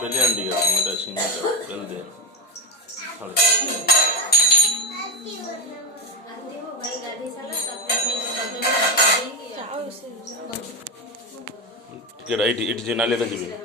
बेले अंडी मैं सिंगा बेल दे टिके इट जे नाले का जीवे